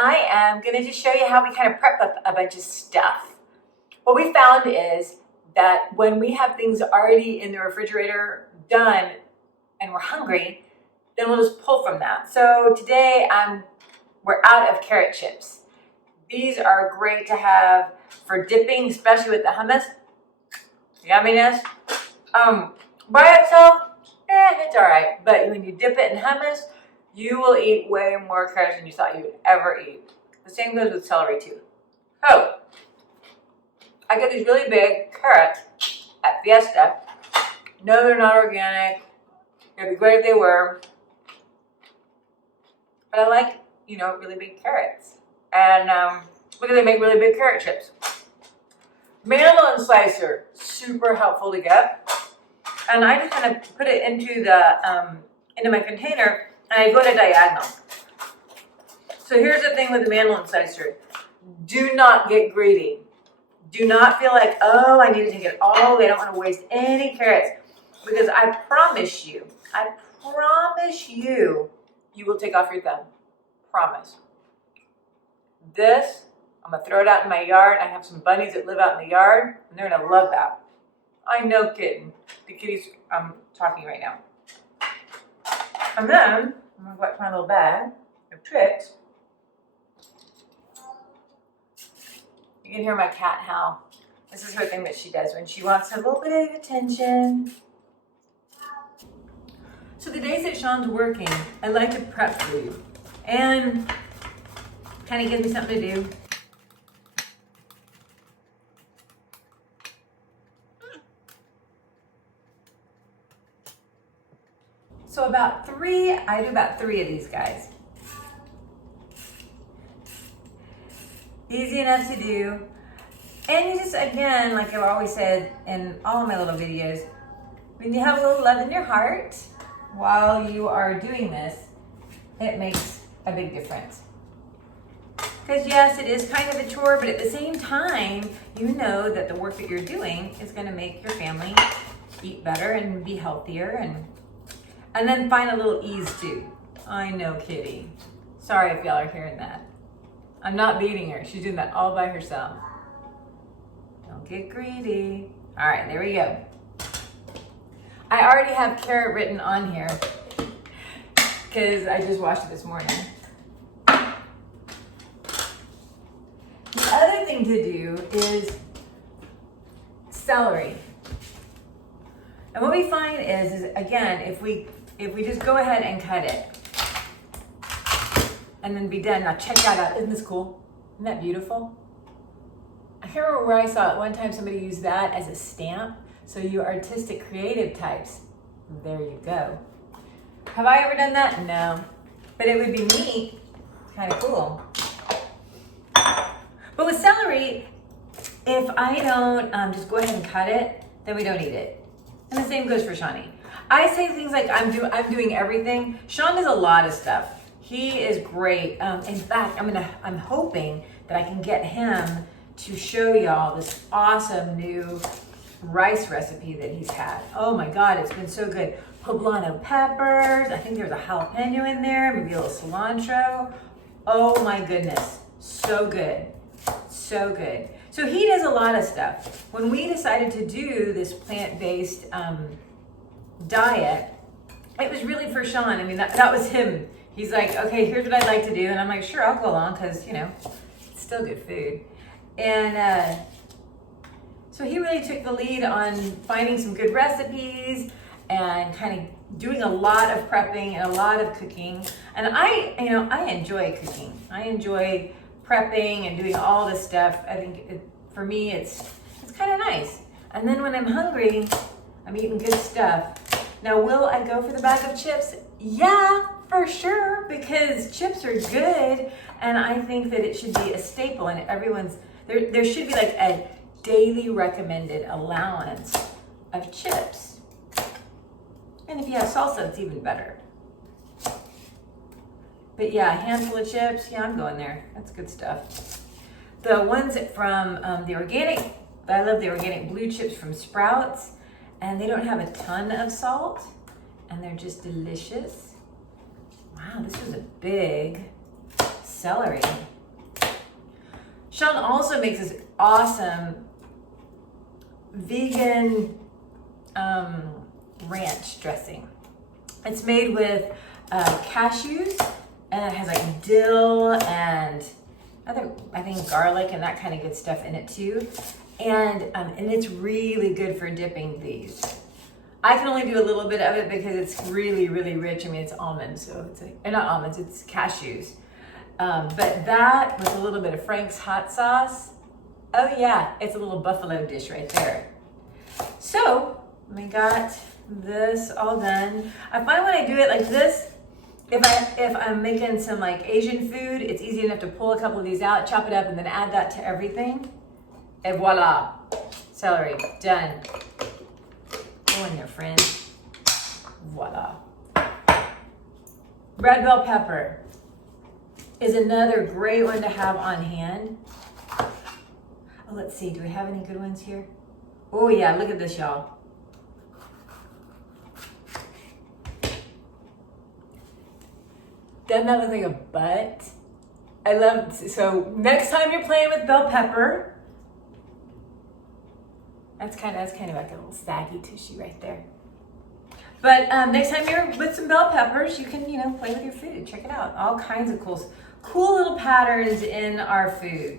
I am going to just show you how we kind of prep a bunch of stuff. What we found is that when we have things already in the refrigerator done and we're hungry, then we'll just pull from that. So today we're out of carrot chips. These are great to have for dipping, especially with the hummus. Yumminess. By itself, it's all right. But when you dip it in hummus, you will eat way more carrots than you thought you would ever eat. The same goes with celery too. So, I get these really big carrots at Fiesta. No, they're not organic. It'd be great if they were. But I like, really big carrots. And because they make really big carrot chips. Mandolin slicer, super helpful to get. And I just kind of put it into my container, and I go to diagonal. So here's the thing with the mandolin slicer. Do not get greedy. Do not feel like, oh, I need to take it all away. I don't want to waste any carrots. Because I promise you, you will take off your thumb. Promise. This, I'm going to throw it out in my yard. I have some bunnies that live out in the yard, and they're going to love that. I know, kitten. The kitties I'm talking right now. And then, I'm going to go back to my little bag of tricks. You can hear my cat howl. This is her thing that she does when she wants a little bit of attention. So the days that Sean's working, I like to prep food. And kind of gives me something to do. So I do about three of these guys. Easy enough to do. And you just, again, like I've always said in all of my little videos, when you have a little love in your heart while you are doing this, it makes a big difference. Because yes, it is kind of a chore, but at the same time, you know that the work that you're doing is going to make your family eat better and be healthier, and then find a little ease too. I know, Kitty. Sorry if y'all are hearing that. I'm not beating her. She's doing that all by herself. Don't get greedy. All right, there we go. I already have carrot written on here because I just washed it this morning. The other thing to do is celery. And what we find is again, if we just go ahead and cut it and then be done. Now check that out. Isn't this cool? Isn't that beautiful? I can't remember where I saw it. One time somebody used that as a stamp. So you artistic creative types, there you go. Have I ever done that? No. But it would be neat. Kind of cool. But with celery, if I don't just go ahead and cut it, then we don't eat it. And the same goes for Shawnee. I say things like I'm doing everything. Sean does a lot of stuff. He is great. In fact, I'm hoping that I can get him to show y'all this awesome new rice recipe that he's had. Oh my God, it's been so good. Poblano peppers. I think there's a jalapeno in there, maybe a little cilantro. Oh my goodness, so good. So good. So he does a lot of stuff. When we decided to do this plant-based diet, it was really for Sean. I mean, that was him. He's like, okay, here's what I'd like to do. And I'm like, sure, I'll go along because, it's still good food. And so he really took the lead on finding some good recipes and kind of doing a lot of prepping and a lot of cooking. And I enjoy cooking. I enjoy prepping and doing all this stuff. I think for me, it's kind of nice. And then when I'm hungry, I'm eating good stuff. Now, will I go for the bag of chips? Yeah, for sure, because chips are good. And I think that it should be a staple and there should be like a daily recommended allowance of chips. And if you have salsa, it's even better. But yeah, a handful of chips, yeah, I'm going there. That's good stuff. The ones from the organic, I love the organic blue chips from Sprouts, and they don't have a ton of salt, and they're just delicious. Wow, this was a big celery. Sean also makes this awesome vegan ranch dressing. It's made with cashews, and it has like dill and I think garlic and that kind of good stuff in it too. And it's really good for dipping these. I can only do a little bit of it because it's really, really rich. I mean, it's almonds, so it's not almonds, it's cashews. But that with a little bit of Frank's hot sauce, oh yeah, it's a little buffalo dish right there. So we got this all done. I find when I do it like this, if I'm making some like Asian food, it's easy enough to pull a couple of these out, chop it up, and then add that to everything. And voila, celery, done. Go in there, friend. Voila. Red bell pepper is another great one to have on hand. Oh, let's see, do we have any good ones here? Oh yeah, look at this, y'all. Doesn't that look like a butt? I love, so next time you're playing with bell pepper, that's kind of like a little saggy tissue right there. But next time you're with some bell peppers, you can, play with your food. Check it out. All kinds of cool little patterns in our food.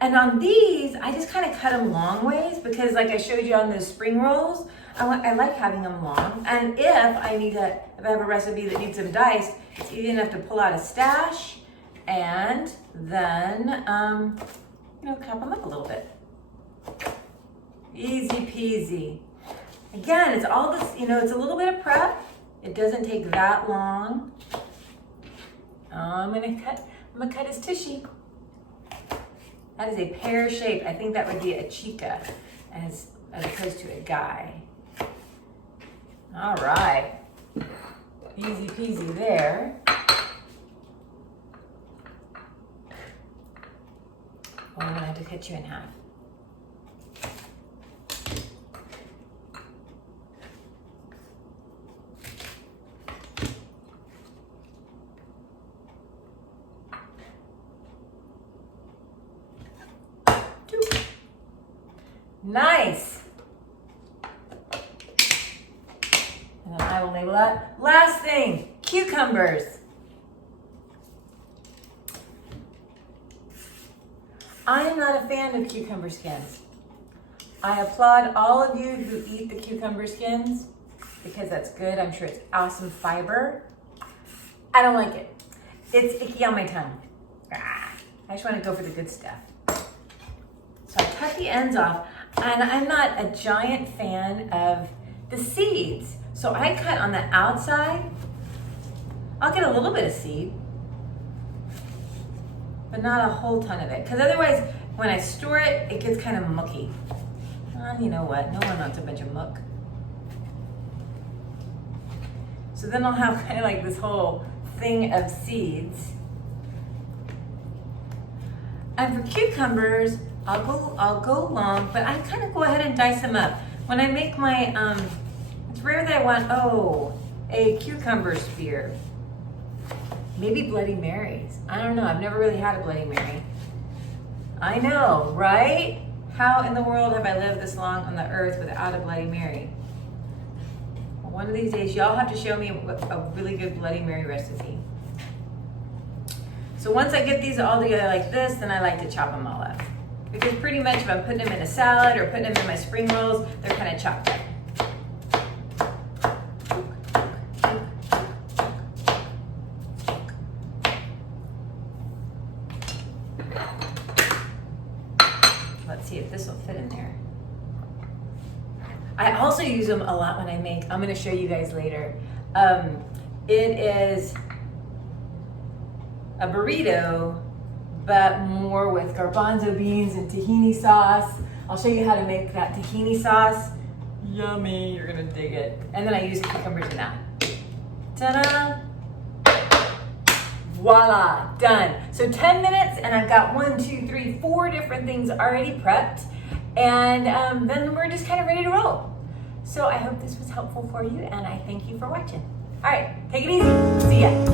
And on these, I just kind of cut them long ways because like I showed you on those spring rolls, I like having them long. And if I have a recipe that needs them diced, it's easy enough to pull out a stash and then, chop them up a little bit. Easy peasy. Again, it's all this, it's a little bit of prep. It doesn't take that long. I'm gonna cut his tushy. That is a pear shape. I think that would be a chica as opposed to a guy. All right. Easy peasy there. Oh, I'm gonna have to cut you in half. Nice. And then I will label that. Last thing, cucumbers. I am not a fan of cucumber skins. I applaud all of you who eat the cucumber skins because that's good. I'm sure it's awesome fiber. I don't like it. It's icky on my tongue. I just want to go for the good stuff. So I cut the ends off. And I'm not a giant fan of the seeds. So I cut on the outside. I'll get a little bit of seed, but not a whole ton of it. Because otherwise, when I store it, it gets kind of mucky. You know what? No one wants a bunch of muck. So then I'll have kind of like this whole thing of seeds. And for cucumbers, I'll go long, but I kind of go ahead and dice them up. When I make my, it's rare that I want, a cucumber spear. Maybe Bloody Marys. I don't know, I've never really had a Bloody Mary. I know, right? How in the world have I lived this long on the earth without a Bloody Mary? Well, one of these days, y'all have to show me a really good Bloody Mary recipe. So once I get these all together like this, then I like to chop them all up. Because pretty much if I'm putting them in a salad or putting them in my spring rolls, they're kind of chopped up. Let's see if this will fit in there. I also use them a lot when I make, I'm gonna show you guys later. It is a burrito, but more with garbanzo beans and tahini sauce. I'll show you how to make that tahini sauce. Yummy, you're gonna dig it. And then I use cucumbers in that. Ta-da! Voila, done. So 10 minutes and I've got 4 different things already prepped. And then we're just kind of ready to roll. So I hope this was helpful for you and I thank you for watching. All right, take it easy. See ya.